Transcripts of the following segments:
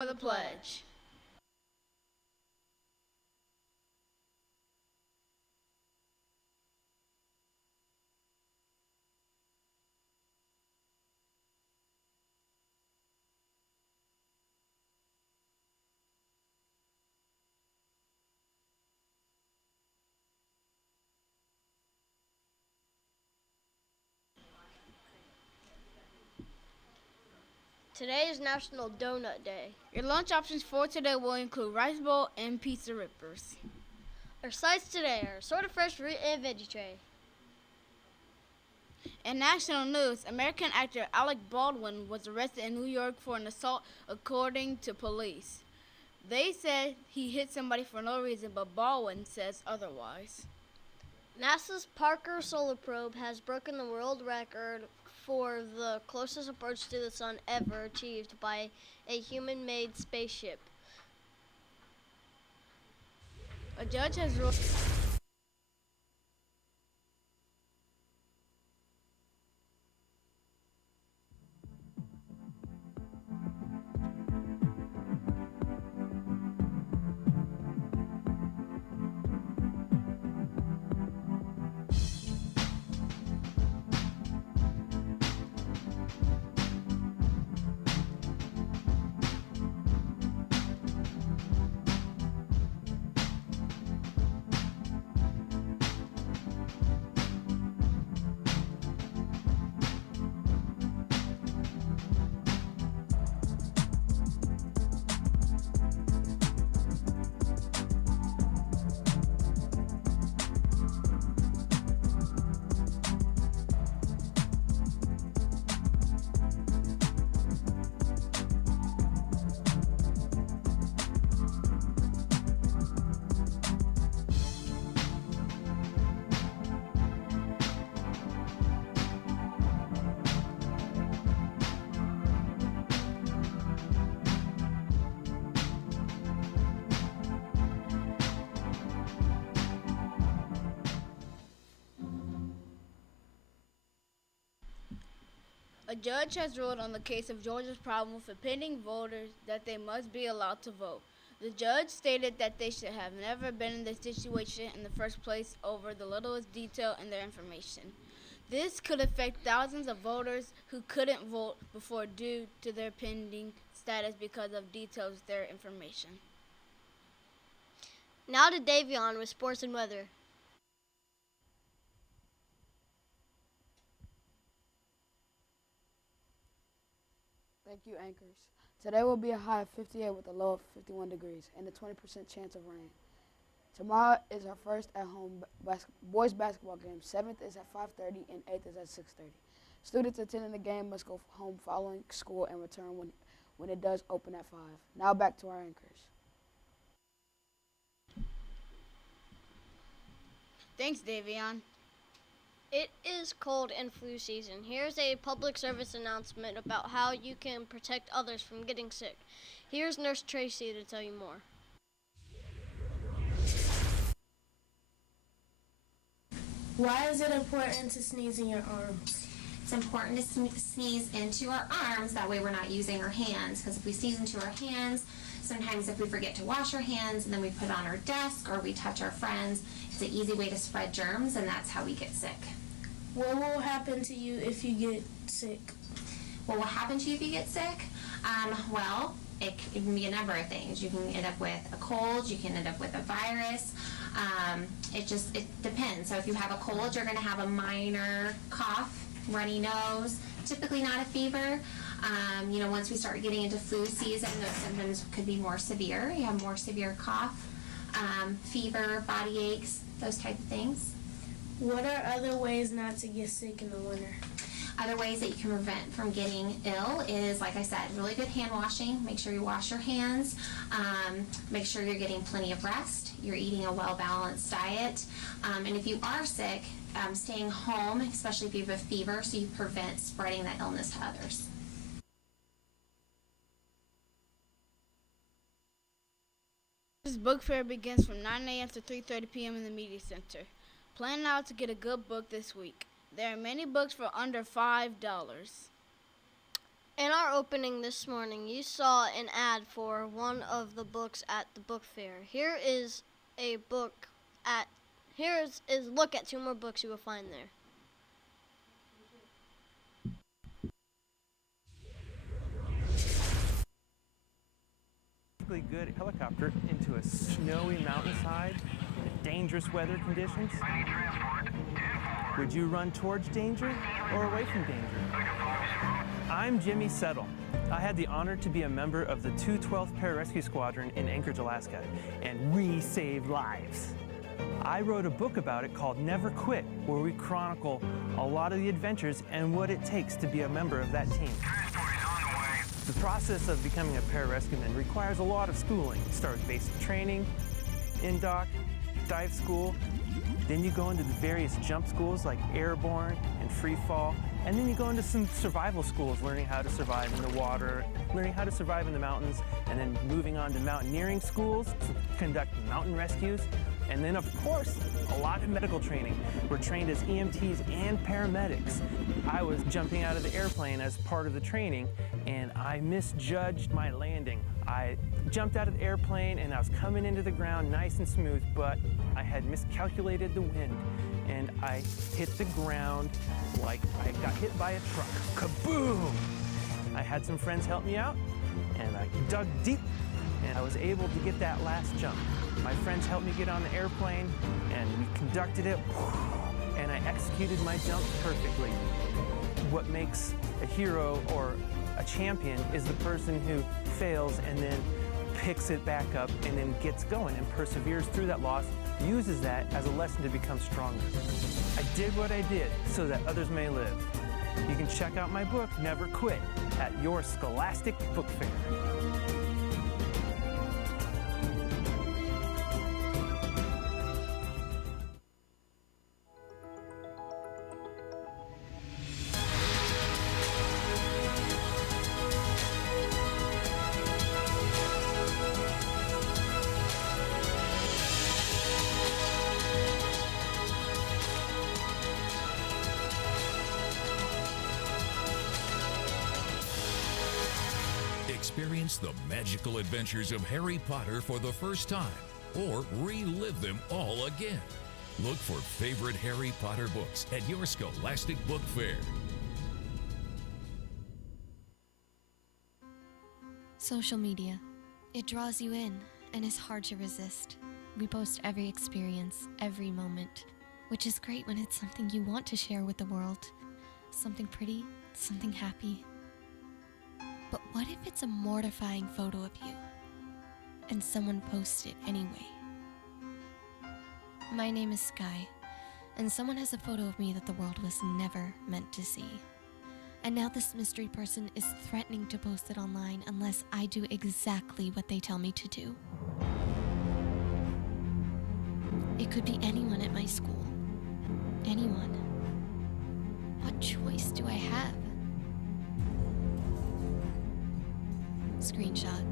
For the pledge. Today is National Donut Day. Your lunch options for today will include rice bowl and pizza rippers. Our sides today are assorted fresh fruit and veggie tray. In national news, American actor Alec Baldwin was arrested in New York for an assault, according to police. They said he hit somebody for no reason, but Baldwin says otherwise. NASA's Parker Solar Probe has broken the world record for the closest approach to the sun ever achieved by a human-made spaceship. A judge has ruled. A judge has ruled on the case of Georgia's problem with impeding voters that they must be allowed to vote. The judge stated that they should have never been in this situation in the first place over the littlest detail in their information. This could affect thousands of voters who couldn't vote before due to their pending status because of details of their information. Now to Davion with sports and weather. Thank you, anchors. Today will be a high of 58 with a low of 51 degrees and a 20% chance of rain. Tomorrow is our first at-home boys basketball game. 7th is at 5:30 and 8th is at 6:30. Students attending the game must go home following school and return when it does open at 5. Now back to our anchors. Thanks, Davion. It is cold and flu season. Here's a public service announcement about how you can protect others from getting sick. Here's Nurse Tracy to tell you more. Why is it important to sneeze in your arms? It's important to sneeze into our arms, that way we're not using our hands, because if we sneeze into our hands, sometimes if we forget to wash our hands and then we put it on our desk or we touch our friends, it's an easy way to spread germs, and that's how we get sick. What will happen to you if you get sick? What will happen to you if you get sick? Well, it can be a number of things. You can end up with a cold, you can end up with a virus. It depends. So if you have a cold, you're going to have a minor cough, runny nose, typically not a fever. Once we start getting into flu season, those symptoms could be more severe. You have more severe cough, fever, body aches, those type of things. What are other ways not to get sick in the winter? Other ways that you can prevent from getting ill is, like I said, really good hand washing. Make sure you wash your hands. Make sure you're getting plenty of rest. You're eating a well-balanced diet. And if you are sick, staying home, especially if you have a fever, so you prevent spreading that illness to others. This book fair begins from 9 a.m. to 3:30 p.m. in the Media Center. Plan now to get a good book this week. There are many books for under $5. In our opening this morning, you saw an ad for one of the books at the book fair. Here is a look at 2 more books you will find there. Good helicopter into a snowy mountainside in dangerous weather conditions? Would you run towards danger or away from danger? I'm Jimmy Settle. I had the honor to be a member of the 212th Pararescue Squadron in Anchorage, Alaska, and we saved lives. I wrote a book about it called Never Quit, where we chronicle a lot of the adventures and what it takes to be a member of that team. The process of becoming a pararescueman requires a lot of schooling. You start with basic training, in-dock, dive school, then you go into the various jump schools like airborne and free fall, and then you go into some survival schools, learning how to survive in the water, learning how to survive in the mountains, and then moving on to mountaineering schools to conduct mountain rescues. And then, of course, a lot of medical training. We're trained as EMTs and paramedics. I was jumping out of the airplane as part of the training, and I misjudged my landing. I jumped out of the airplane, and I was coming into the ground nice and smooth, but I had miscalculated the wind, and I hit the ground like I got hit by a truck. Kaboom! I had some friends help me out, and I dug deep, and I was able to get that last jump. My friends helped me get on the airplane, and we conducted it, and I executed my jump perfectly. What makes a hero or a champion is the person who fails and then picks it back up and then gets going and perseveres through that loss, uses that as a lesson to become stronger. I did what I did so that others may live. You can check out my book, Never Quit, at your Scholastic Book Fair. Experience the magical adventures of Harry Potter for the first time, or relive them all again. Look for favorite Harry Potter books at your Scholastic Book Fair. Social media. It draws you in and is hard to resist. We post every experience, every moment, which is great when it's something you want to share with the world. Something pretty, something happy. But what if it's a mortifying photo of you and someone posts it anyway? My name is Sky, and someone has a photo of me that the world was never meant to see. And now this mystery person is threatening to post it online unless I do exactly what they tell me to do. It could be anyone at my school. Anyone. What choice do I have? Screenshot.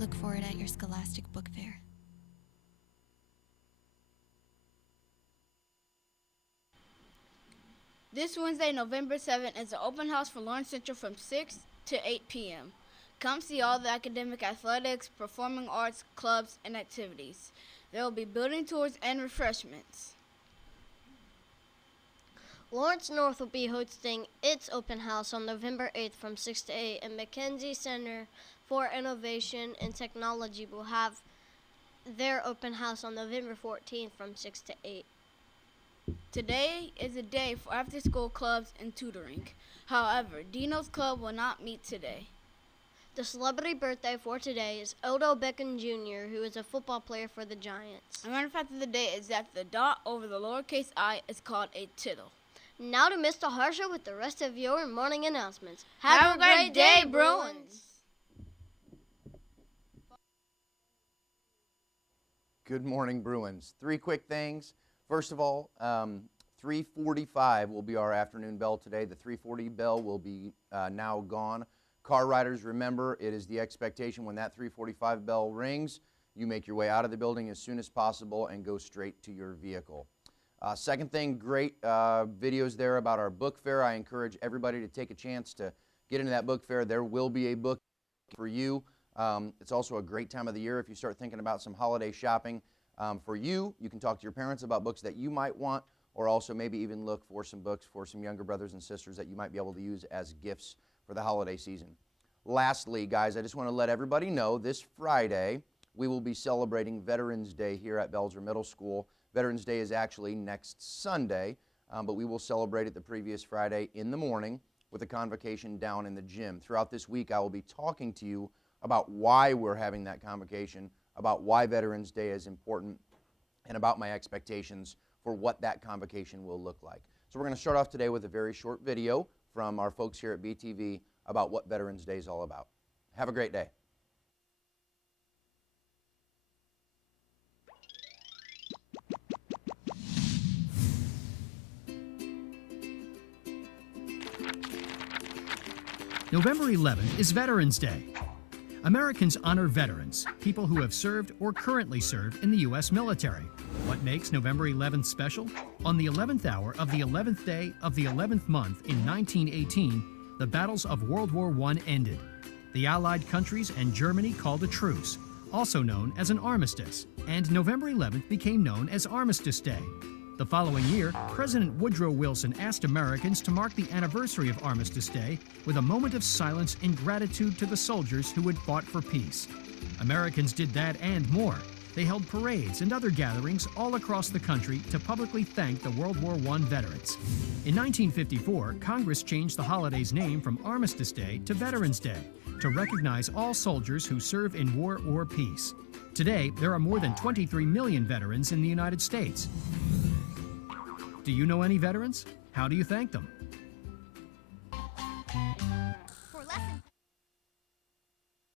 Look for it at your Scholastic Book Fair. This Wednesday, November 7th, is an open house for Lawrence Central from 6 to 8 p.m. Come see all the academic athletics, performing arts, clubs, and activities. There will be building tours and refreshments. Lawrence North will be hosting its open house on November 8th from 6 to 8, and Mackenzie Center for Innovation and Technology will have their open house on November 14th from 6 to 8. Today is a day for after-school clubs and tutoring. However, Dino's Club will not meet today. The celebrity birthday for today is Odell Beckham Jr., who is a football player for the Giants. A matter fact of the day is that the dot over the lowercase I is called a tittle. Now to Mr. Harsha with the rest of your morning announcements. Have a great day, Bruins! Good morning, Bruins. 3 quick things. First of all, 3:45 will be our afternoon bell today. The 3:40 bell will be now gone. Car riders, remember, it is the expectation when that 3:45 bell rings, you make your way out of the building as soon as possible and go straight to your vehicle. Second thing, great videos there about our book fair. I encourage everybody to take a chance to Get into that book fair. There will be a book for you. It's also a great time of the year if you start thinking about some holiday shopping. For you, you can talk to your parents about books that you might want, or also maybe even look for some books for some younger brothers and sisters that you might be able to use as gifts for the holiday season. Lastly, guys, I just want to let everybody know this Friday we will be celebrating Veterans Day here at Belzer Middle School. Veterans Day is actually next Sunday, but we will celebrate it the previous Friday in the morning with a convocation down in the gym. Throughout this week, I will be talking to you about why we're having that convocation, about why Veterans Day is important, and about my expectations for what that convocation will look like. So we're going to start off today with a very short video from our folks here at BTV about what Veterans Day is all about. Have a great day. November 11th is Veterans Day. Americans honor veterans, people who have served or currently serve in the U.S. military. What makes November 11th special? On the 11th hour of the 11th day of the 11th month in 1918, the battles of World War I ended. The Allied countries and Germany called a truce, also known as an armistice, and November 11th became known as Armistice Day. The following year, President Woodrow Wilson asked Americans to mark the anniversary of Armistice Day with a moment of silence in gratitude to the soldiers who had fought for peace. Americans did that and more. They held parades and other gatherings all across the country to publicly thank the World War I veterans. In 1954, Congress changed the holiday's name from Armistice Day to Veterans Day to recognize all soldiers who serve in war or peace. Today, there are more than 23 million veterans in the United States. Do you know any veterans? How do you thank them?